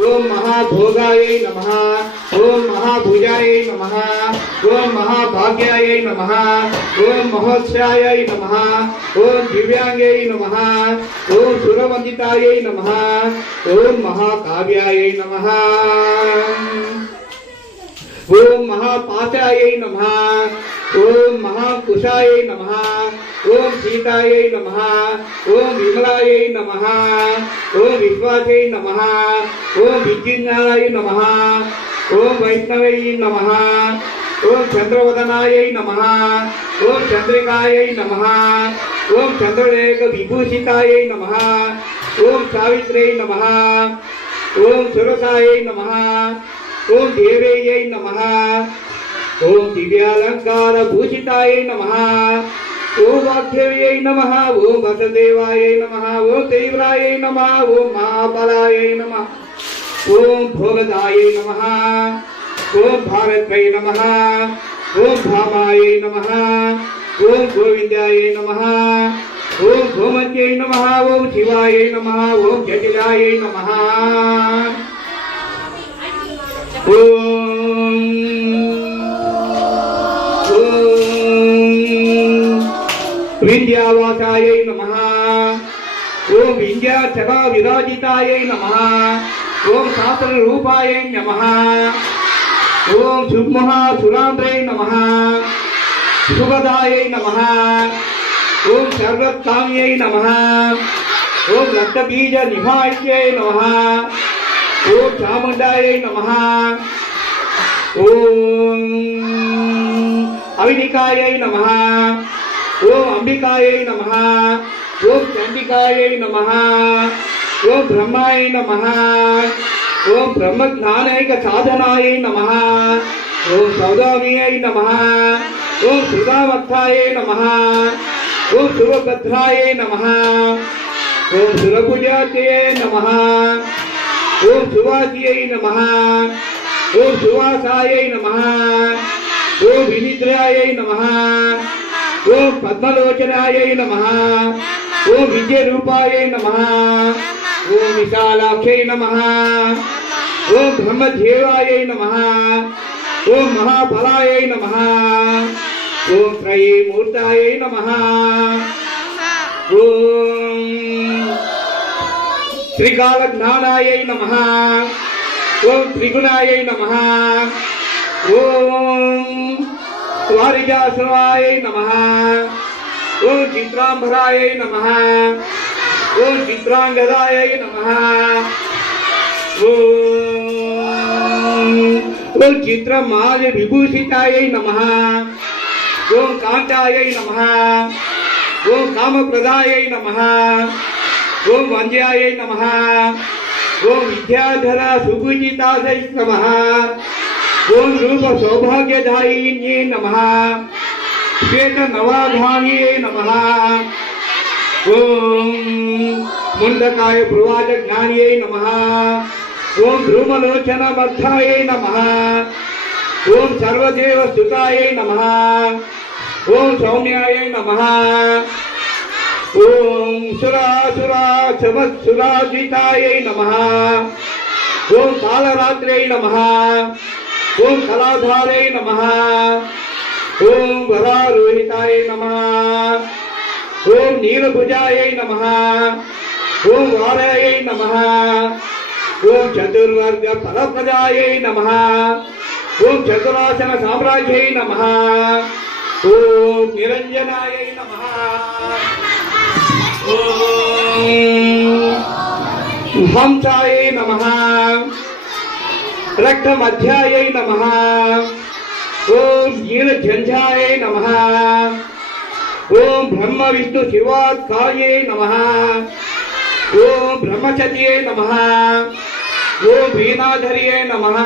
ओम महाभोगायै नमः। ओम महाभुजायै नमः। ओम महाभाग्यायै नमः। ओम महोत्सायै नमः। ओम दिव्यांगै नमः। ओम सुरवंदितायै नमः। ओम महाकाव्यायै नमः। ओम महापाशायै नमः। ओम महाकुशायै नमः। ओम सीतायै नमः। ओम विमलायै नमः। ओम विश्वासै नमः। ओम विज्ञानाय नमः। ओम वैष्णवै नमः। ओम चंद्रवदनायै नमः। ओम चंद्रिकायै नमः। ओम चंद्रलेख विभूषितायै नमः। ओम सावित्र्यै नमः। ओम सुरसायै नमः। ओम देवेयै नमः। ओम दिव्यालंकार भूषितायै नमः। ओम वाग्देव्यै नमः। ओम वसुदेवायै नमः। ओम तीव्रायै नमः। ओम महाबलायै नमः। ओम भोगदायै नमः। ओम भारत्यै नमः। ओम भामायै नमः। ओम गोविंदायै नमः। ओम गोमत्यै नमः। ओम शिवायै नमः। ओम जटिलायै नमः। विंध्यावासायै नमः। ओम विंध्याचला विराजितायै नमः। ओम शास्त्र रूपायै नमः। ओम शुभमहा सुरांद्रै नमः। शुभदायै नमः। ओम सर्वकाम्यै नमः। ओम लक्तबीज निभायै नमः। ओम चामुंडायै नमः। ओम अविनिकायै नमः। ओम अंबिकायै नमः। ओम चंडिकायै नमः। ओम ब्रह्माय नमः। ओम ब्रह्म ज्ञानैक साधनायै नमः। ओम सौदामियै नमः। ओम सुधावत्थायै नमः। ओम सुभद्रायै नमः। ओम सुरपूजायै नमः। ओम सुवासियै नमः। ओम सुवासायै नमः। ओम विनिद्रायै नमः। ओम पद्मलोचनायै नमः। ओम विजयरूपायै नमः। ओम विशालाक्षै नमः। ओम ब्रह्मदेवायै नमः। ओम महाबलायै नमः। ओम त्रयीमूर्तायै नमः। ओम त्रिकालज्ञानायै नमः। ओम त्रिगुणायै नमः। ओम स्वारिजासवायै नमः। ओम चित्रांबरायै नमः। ओम चित्रांगदायै नमः। ओम चित्रमाल विभूषितायै नमः। ओम कांतायै नमः। ओम कामप्रदायै नमः। ओम वंद्यायै नमः। ओम विद्याधरा सुपूजितायै नमः। ओम रूप सौभाग्यदायिन्ये नमः। श्वेत नवाधान्ये नमः। ओम मुंडकाय प्रवाच ज्ञान्ये नमः। ओम ध्रुमलोचन मध्याये नमः। ओम सर्वदेव सुताये नमः। ओम सौम्याये नमः। ओम सुरासुरा समत्सुराजिताये नमः। ओम कालरात्रे नमः। ओम कलाधारे नमः। ओम वरारोहिताय नमः। ओम नीलभुजायै नमः। ओम वारायै नमः। ओम चतुर्वर्ग फलप्रदायै नमः। ओम चतुरासन साम्राज्यै नमः। ओम निरंजनायै नमः। ओम हंसायै नमः। रक्तमध्यायै नमः। ओम नीलझंझायै नमः। ओम ब्रह्म विष्णु शिवात्कायै नमः। ओम ब्रह्मचर्ये नमः। ओम वीणाधर्ये नमः।